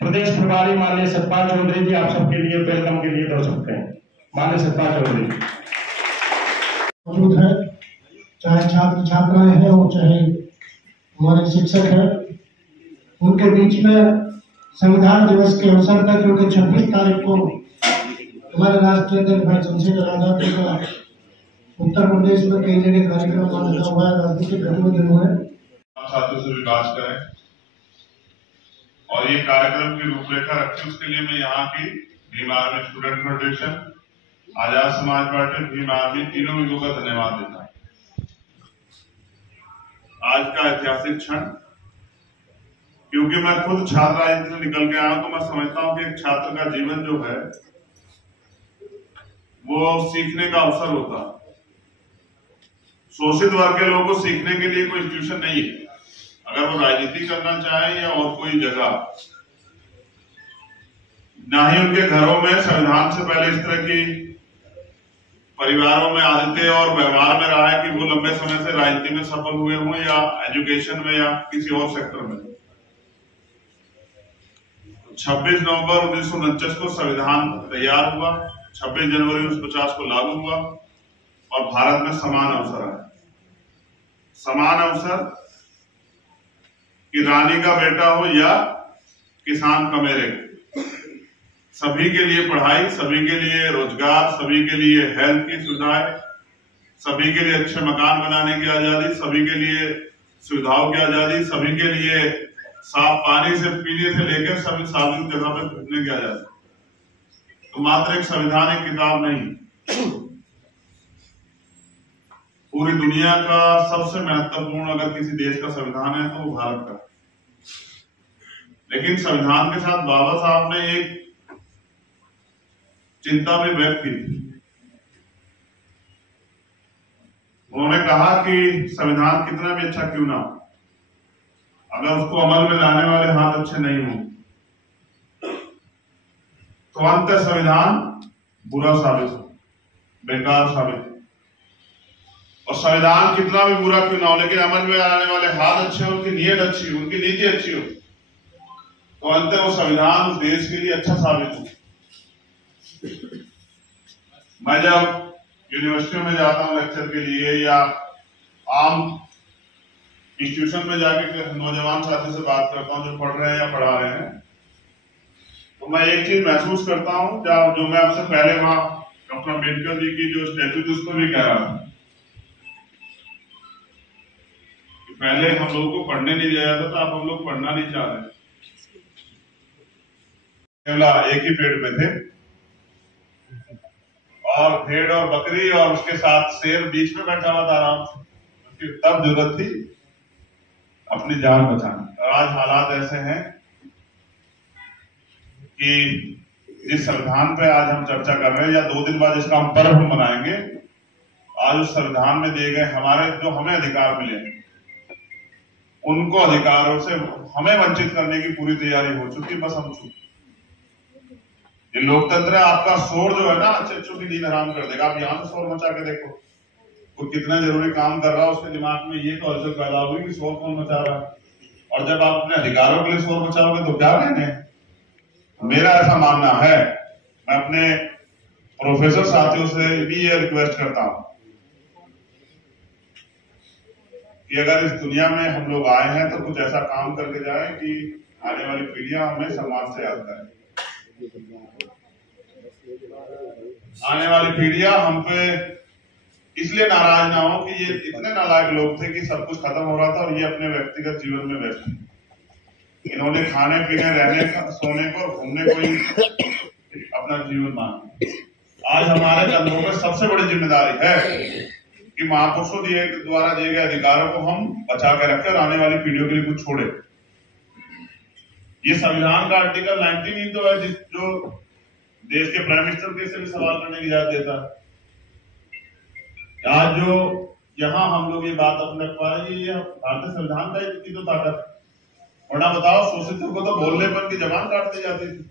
प्रदेश प्रभारी माननीय सतपाल चौधरी जी, आप सबके लिए वेलकम के लिए दो सकते हैं। माननीय सतपाल चौधरी मौजूद है, चाहे छात्र छात्राएं हैं और चाहे हमारे शिक्षक हैं, उनके बीच में संविधान दिवस के अवसर पर, जो कि 26 तारीख को हमारे राष्ट्रीय अध्यक्ष भाई चंद्रशेखर आजाद जी का उत्तर प्रदेश में कई जगह कार्यक्रम लगा हुआ है, राजनीतिक गतिविधि हुए छात्रों से विकास करें और ये कार्यक्रम की रूपरेखा रखें। उसके लिए मैं यहाँ की Bhim army student federation, Azad Samaj party, Bhim army, तीनों विंगों का धन्यवाद देता हूँ। आज का ऐतिहासिक क्षण, क्योंकि मैं खुद छात्र राजनीति से निकल के आया हूं, तो मैं समझता हूं कि एक छात्र का जीवन जो है वो सीखने का अवसर होता है। शोषित वर्ग के लोगों को सीखने के लिए कोई इंस्टीट्यूशन नहीं है। अगर वो राजनीति करना चाहे या और कोई जगह, ना ही उनके घरों में संविधान से पहले इस तरह की परिवारों में आदतें और व्यवहार में रहा है कि वो लंबे समय से राजनीति में सफल हुए हों या एजुकेशन में या किसी और सेक्टर में। 26 नवंबर 1949 को संविधान तैयार हुआ, 26 जनवरी 1950 को लागू हुआ और भारत में समान अवसर आया। समान अवसर कि रानी का बेटा हो या किसान का मेरे, सभी के लिए पढ़ाई, सभी के लिए रोजगार, सभी के लिए हेल्थ की सुविधाएं, सभी के लिए अच्छे मकान बनाने की आजादी, सभी के लिए सुविधाओं की आजादी, सभी के लिए साफ पानी से पीने से लेकर सभी सार्वजनिक जगह पर घूमने की आजादी। तो मात्र एक संविधान, एक किताब नहीं, पूरी दुनिया का सबसे महत्वपूर्ण अगर किसी देश का संविधान है तो वो भारत का। लेकिन संविधान के साथ बाबा साहब ने एक चिंता भी व्यक्त की थी। उन्होंने कहा कि संविधान कितना भी अच्छा क्यों ना हो, अगर उसको अमल में लाने वाले हाथ अच्छे नहीं हो तो अंत संविधान बुरा साबित हो, बेकार साबित हो। और संविधान कितना भी बुरा क्यों ना हो, लेकिन अमल में लाने वाले हाथ अच्छे हो, उनकी नीयत अच्छी हो, उनकी नीति अच्छी हो, तो अंत वो संविधान उस देश के लिए अच्छा साबित हो। मैं जब यूनिवर्सिटियों में जाता हूं लेक्चर के लिए या आम इंस्टीट्यूशन में जाके नौजवान छात्रों से बात करता हूं जो पढ़ रहे हैं या पढ़ा रहे हैं, तो मैं एक चीज महसूस करता हूं, जो मैं आपसे पहले वहां डॉक्टर अम्बेडकर जी की जो स्टैच्यू थी उसको भी कह रहा था, पहले हम लोगों को पढ़ने नहीं दिया जाता था, अब हम लोग पढ़ना नहीं चाह रहे। केवल एक ही पेड़ पे थे और भेड़ और बकरी और उसके साथ शेर बीच में बैठा हुआ था आराम से, क्योंकि तब जरूरत थी अपनी जान बचाने। और आज हालात ऐसे हैं कि जिस संविधान पे आज हम चर्चा कर रहे हैं, या 2 दिन बाद इसका हम पर्व मनाएंगे, आज उस संविधान में दिए गए हमारे जो हमें अधिकार मिले हैं, उनको अधिकारों से हमें वंचित करने की पूरी तैयारी हो चुकी, बस हम चुप। ये लोकतंत्र है, आपका शोर जो है ना अच्छे की नींद हराम कर देगा। आप यहां से शोर मचा के देखो, वो कितना जरूरी काम कर रहा है, उसके दिमाग में ये तो हलचल पैदा होगी कि शोर कौन मचा रहा है। और जब आप अपने अधिकारों के लिए शोर मचाओगे तो क्या कहने। मेरा ऐसा मानना है, मैं अपने प्रोफेसर साथियों से भी ये रिक्वेस्ट करता हूं कि अगर इस दुनिया में हम लोग आए हैं तो कुछ ऐसा काम करके जाए कि आने वाली पीढ़ियां हमें सम्मान से याद करें। आने वाली पीढ़ियां हम पे इसलिए नाराज ना हो कि ये इतने नालायक लोग थे कि सब कुछ खत्म हो रहा था और ये अपने व्यक्तिगत जीवन में व्यस्त थे। इन्होंने खाने पीने, रहने, सोने को, घूमने को ही अपना जीवन माना। आज हमारे कंधों पर सबसे बड़ी जिम्मेदारी है कि महापुरुषों द्वारा दिए गए अधिकारों को हम बचा के रखें और आने वाली पीढ़ियों के लिए कुछ छोड़े। ये संविधान का आर्टिकल 19 ही तो है जो देश के प्राइम मिनिस्टर के से भी सवाल करने की इजाजत देता है। आज जो यहाँ हम लोग ये बात अपने रख पा रहे हैं, ये भारतीय संविधान की तो ताकत। वरना बताओ, शोषितों को तो बोलने पर की जबान काट दी जाती थी,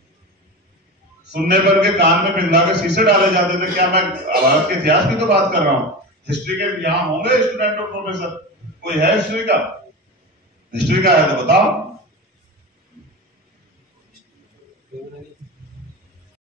सुनने पर के कान में पिघला के शीशे डाले जाते थे। क्या मैं भारत के इतिहास की तो बात कर रहा हूँ। हिस्ट्री के यहाँ होंगे स्टूडेंट और प्रोफेसर, कोई है हिस्ट्री का? हिस्ट्री का है तो बताओ।